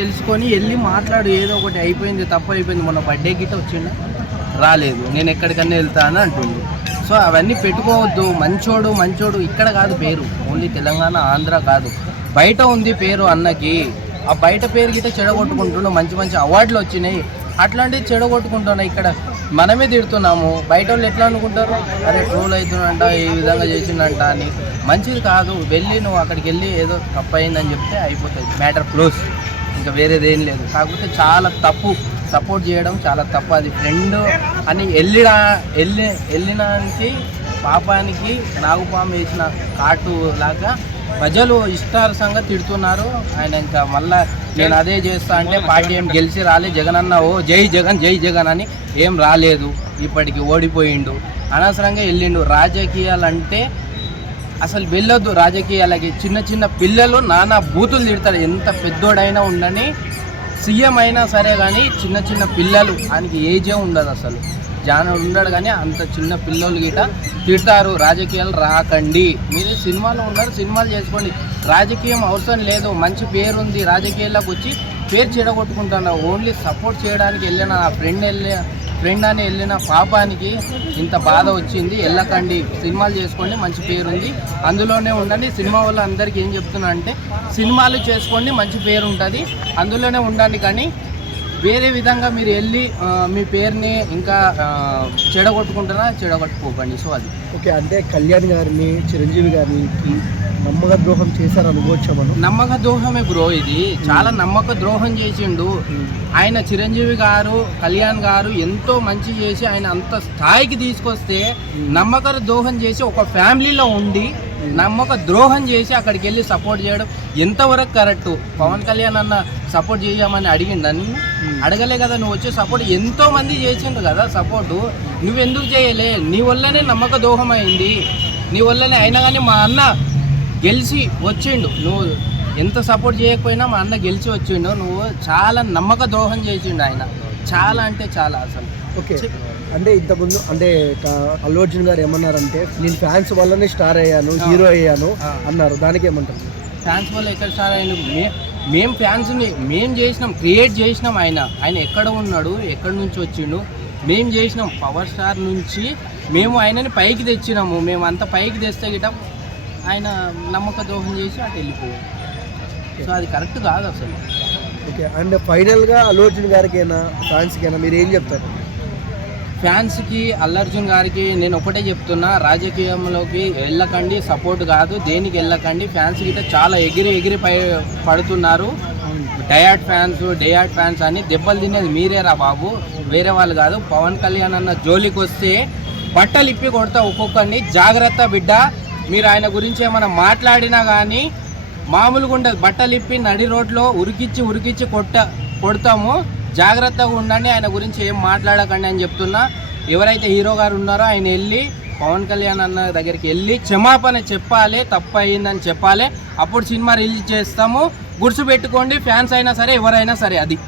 తెలుసుకొని వెళ్ళి మాట్లాడు, ఏదో ఒకటి అయిపోయింది, తప్పు అయిపోయింది. మొన్న బర్త్డే గిట్ట వచ్చిండ రాలేదు, నేను ఎక్కడికన్నా వెళ్తాను అంటుంది. సో అవన్నీ పెట్టుకోవద్దు. మంచోడు ఇక్కడ కాదు పేరు, ఓన్లీ తెలంగాణ ఆంధ్ర కాదు, బయట ఉంది పేరు అన్నకి. ఆ బయట పేరు గిట్ట చెడగొట్టుకుంటుండు. మంచి అవార్డులు వచ్చినాయి, అట్లాంటివి చెడగొట్టుకుంటున్నాయి. ఇక్కడ మనమే తిడుతున్నాము, బయట వాళ్ళు ఎట్లా అనుకుంటారు, అరే ట్రోల్ అవుతుందంట, ఈ విధంగా చేసిందంట అని. మంచిది కాదు. వెళ్ళి నువ్వు అక్కడికి వెళ్ళి ఏదో తప్పు అయిందని చెప్తే అయిపోతుంది, మ్యాటర్ క్లోజ్, ఇంకా వేరేదేం లేదు. కాకపోతే చాలా తప్పు, సపోర్ట్ చేయడం చాలా తప్పు. అది ఫ్రెండ్ అని వెళ్ళినానికి పాపానికి నాగుపాము వేసిన కాటు లాగా ప్రజలు ఇష్టారసంగా తిడుతున్నారు. ఆయన ఇంకా మళ్ళీ నేను అదే చేస్తా అంటే పార్టీ ఏం గెలిచి రాలే, జగన్ అన్న ఓ జై జగన్ అని ఏం రాలేదు, ఇప్పటికి ఓడిపోయిండు, అనవసరంగా వెళ్ళిండు. రాజకీయాలంటే అసలు వెళ్ళొద్దు రాజకీయాలకి. చిన్న పిల్లలు నానా బూతులు తిడతారు, ఎంత పెద్దోడైనా ఉండని, సీఎం అయినా సరే కానీ చిన్న పిల్లలు, ఆయనకి ఏజే ఉండదు అసలు, జానవుడు ఉండడు కానీ అంత చిన్న పిల్లలు గిట తిడతారు. రాజకీయాలు రాకండి, మీరు సినిమాలో ఉన్నారు, సినిమాలు చేసుకోండి, రాజకీయం అవసరం లేదు. మంచి పేరు ఉంది, రాజకీయాల్లోకి వచ్చి పేరు చెడగొట్టుకుంటున్నారు. ఓన్లీ సపోర్ట్ చేయడానికి వెళ్ళిన నా ఫ్రెండ్ అని వెళ్ళిన పాపానికి ఇంత బాధ వచ్చింది. వెళ్ళకండి, సినిమాలు చేసుకోండి, మంచి పేరు ఉంది, అందులోనే ఉండండి. సినిమా వాళ్ళు అందరికీ ఏం చెప్తున్నా అంటే సినిమాలు చేసుకోండి, మంచి పేరు ఉంటుంది, అందులోనే ఉండండి. కానీ వేరే విధంగా మీరు వెళ్ళి మీ పేరుని ఇంకా చెడగొట్టుకోకండి. సో అది ఓకే. అంటే కళ్యాణ్ గారిని, చిరంజీవి గారిని నమ్మక ద్రోహం చేశారు అనుకోవచ్చు మనం. నమ్మక ద్రోహమే బ్రో, ఇది చాలా నమ్మక ద్రోహం చేసిండు ఆయన. చిరంజీవి గారు, కళ్యాణ్ గారు ఎంతో మంచి చేసి ఆయన అంత స్థాయికి తీసుకొస్తే నమ్మక ద్రోహం చేసి ఒక ఫ్యామిలీలో ఉండి నమ్మక ద్రోహం చేసి అక్కడికి వెళ్ళి సపోర్ట్ చేయడం ఎంతవరకు కరెక్ట్? పవన్ కళ్యాణ్ అన్న సపోర్ట్ చేయమని అడిగిండని అడగలే కదా, నువ్వు వచ్చే సపోర్ట్ ఎంతో మంది చేసిండు కదా సపోర్టు, నువ్వెందుకు చేయలే? నీ వల్లనే నమ్మక ద్రోహం అయింది, నీ వల్లనే. అయినా కానీ మా అన్న గెలిచి వచ్చిండు, నువ్వు ఎంత సపోర్ట్ చేయకపోయినా మా అన్న గెలిచి వచ్చిండు. నువ్వు చాలా నమ్మక ద్రోహం చేసిండు ఆయన, చాలా అంటే చాలా అసలు. ఓకే. అంటే ఇంతకుముందు అంటే అల్లు అర్జున్ గారు ఏమన్నారంటే నేను ఫ్యాన్స్ వల్లనే స్టార్ అయ్యాను, హీరో అయ్యాను అన్నారు, దానికి ఏమంటారు? ఫ్యాన్స్ వల్ల ఎక్కడ స్టార్ అయ్యాను? మేము ఫ్యాన్స్ని మేము చేసినాం, క్రియేట్ చేసినాం. ఆయన ఎక్కడ ఉన్నాడు, ఎక్కడి నుంచి వచ్చిండు, మేము చేసినాం. పవర్ స్టార్ నుంచి మేము ఆయనని పైకి తెచ్చినాము. మేము అంత పైకి తెస్తే గిట ఆయన నమ్మక ద్రోహం చేసి అటు వెళ్ళిపోయాం. సో అది కరెక్ట్ కాదు అసలు. ఓకే. అండ్ ఫైనల్గా అల్లు అర్జున్ గారికైనా ఫ్యాన్స్కైనా మీరు ఏం చెప్తారు? ఫ్యాన్స్కి, అల్లు అర్జున్ గారికి నేను ఒకటే చెప్తున్నా, రాజకీయంలోకి వెళ్ళకండి, సపోర్ట్ కాదు, దేనికి వెళ్ళకండి. ఫ్యాన్స్ గిట్ట చాలా ఎగిరి పడుతున్నారు. డయాట్ ఫ్యాన్స్ అని దెబ్బలు తినేది మీరేరా బాబు, వేరే వాళ్ళు కాదు. పవన్ కళ్యాణ్ అన్న జోలికి వస్తే బట్టలు ఇప్పి కొడతా ఒక్కొక్కరిని. జాగ్రత్త బిడ్డ, మీరు ఆయన గురించి ఏమైనా మాట్లాడినా కానీ మామూలుగా ఉండదు. బట్టలు ఇప్పి నడి రోడ్లో ఉరికిచ్చి కొడతాము, జాగ్రత్తగా ఉండండి. ఆయన గురించి ఏం మాట్లాడకండి అని చెప్తున్నా. ఎవరైతే హీరో గారు ఉన్నారో ఆయన వెళ్ళి పవన్ కళ్యాణ్ అన్న దగ్గరికి వెళ్ళి క్షమాపణ చెప్పాలి, తప్పు అయిందని చెప్పాలి. అప్పుడు సినిమా రిలీజ్ చేస్తాము, గుర్తుపెట్టుకోండి. ఫ్యాన్స్ అయినా సరే, ఎవరైనా సరే. అది